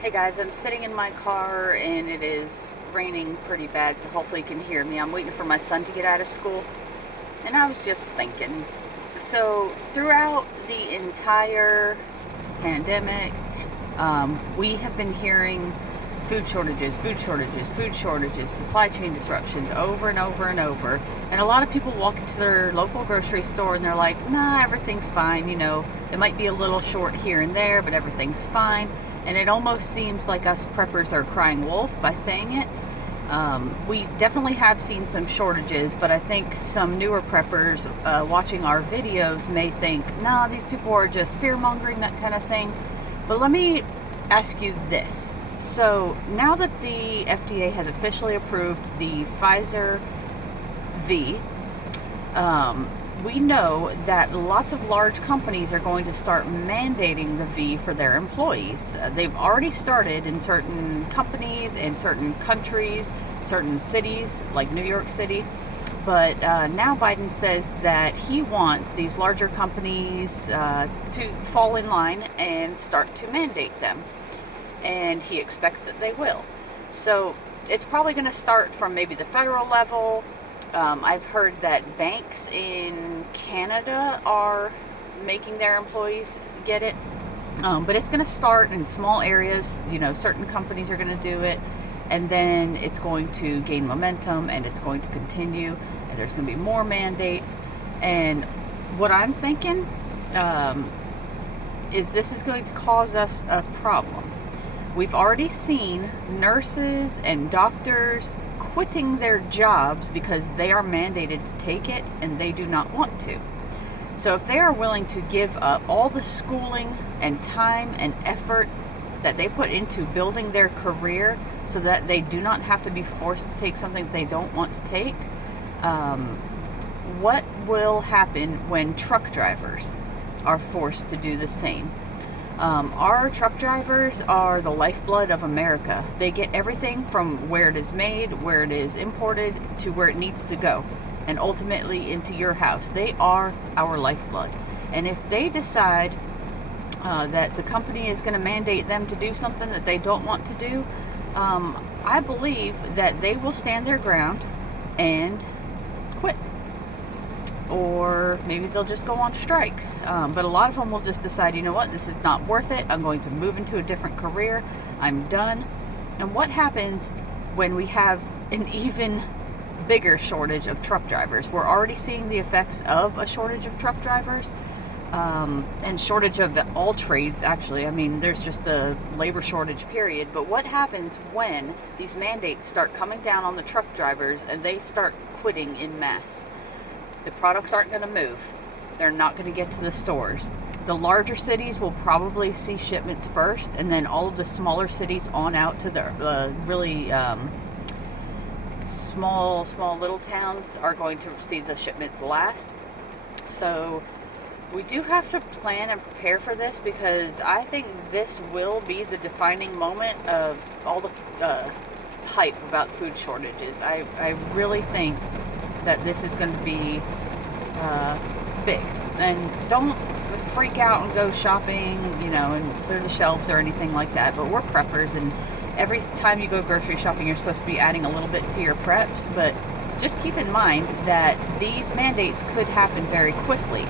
Hey guys, I'm sitting in my car and it is raining pretty bad, so hopefully you can hear me. I'm waiting for my son to get out of school, and I was just thinking. So, throughout the entire pandemic, we have been hearing food shortages, food shortages, food shortages, supply chain disruptions over and over and over. And a lot of people walk into their local grocery store and they're like, nah, everything's fine. It might be a little short here and there, but everything's fine. And it almost seems like us preppers are crying wolf by saying it. We definitely have seen some shortages, but I think some newer preppers watching our videos may think, nah, these people are just fear-mongering, that kind of thing. But let me ask you this. So now that the FDA has officially approved the Pfizer V, we know that lots of large companies are going to start mandating the V for their employees. They've already started in certain companies, in certain countries, certain cities like New York City. But now Biden says that he wants these larger companies to fall in line and start to mandate them. And he expects that they will. So it's probably going to start from maybe the federal level. I've heard that banks in Canada are making their employees get it. But it's going to start in small areas. Certain companies are going to do it. And then it's going to gain momentum and it's going to continue. And there's going to be more mandates. And what I'm thinking is this is going to cause us a problem. We've already seen nurses and doctors quitting their jobs because they are mandated to take it and they do not want to. So if they are willing to give up all the schooling and time and effort that they put into building their career so that they do not have to be forced to take something that they don't want to take, what will happen when truck drivers are forced to do the same? Our truck drivers are the lifeblood of America. They get everything from where it is made, where it is imported, to where it needs to go, and ultimately into your house. They are our lifeblood. And if they decide that the company is going to mandate them to do something that they don't want to do, I believe that they will stand their ground and quit. Or maybe they'll just go on strike. But a lot of them will just decide, you know what, this is not worth it. I'm going to move into a different career. I'm done. And what happens when we have an even bigger shortage of truck drivers? We're already seeing the effects of a shortage of truck drivers and shortage of all trades, actually. I mean, there's just a labor shortage, period. But what happens when these mandates start coming down on the truck drivers and they start quitting in mass? The products aren't going to move. They're not going to get to the stores. The larger cities will probably see shipments first, and then all of the smaller cities on out to the really small little towns are going to see the shipments last. So we do have to plan and prepare for this, because I think this will be the defining moment of all the hype about food shortages. I really think that this is going to be big. And don't freak out and go shopping, and clear the shelves or anything like that. But we're preppers, and every time you go grocery shopping, you're supposed to be adding a little bit to your preps. But just keep in mind that these mandates could happen very quickly.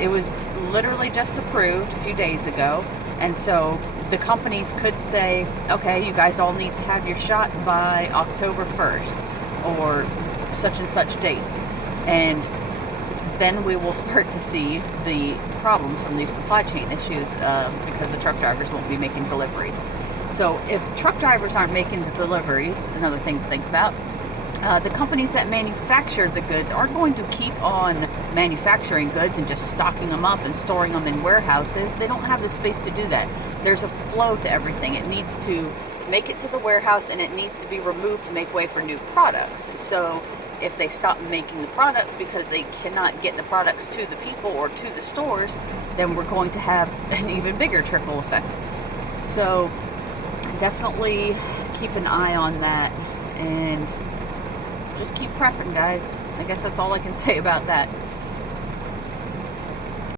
It was literally just approved a few days ago, and so the companies could say, okay, you guys all need to have your shot by October 1st or such and such date. And then we will start to see the problems from these supply chain issues because the truck drivers won't be making deliveries. So if truck drivers aren't making the deliveries, another thing to think about, the companies that manufacture the goods aren't going to keep on manufacturing goods and just stocking them up and storing them in warehouses. They don't have the space to do that. There's a flow to everything. It needs to make it to the warehouse, and it needs to be removed to make way for new products. So if they stop making the products because they cannot get the products to the people or to the stores, then we're going to have an even bigger trickle effect. So definitely keep an eye on that, and just keep prepping, guys. I guess that's all I can say about that.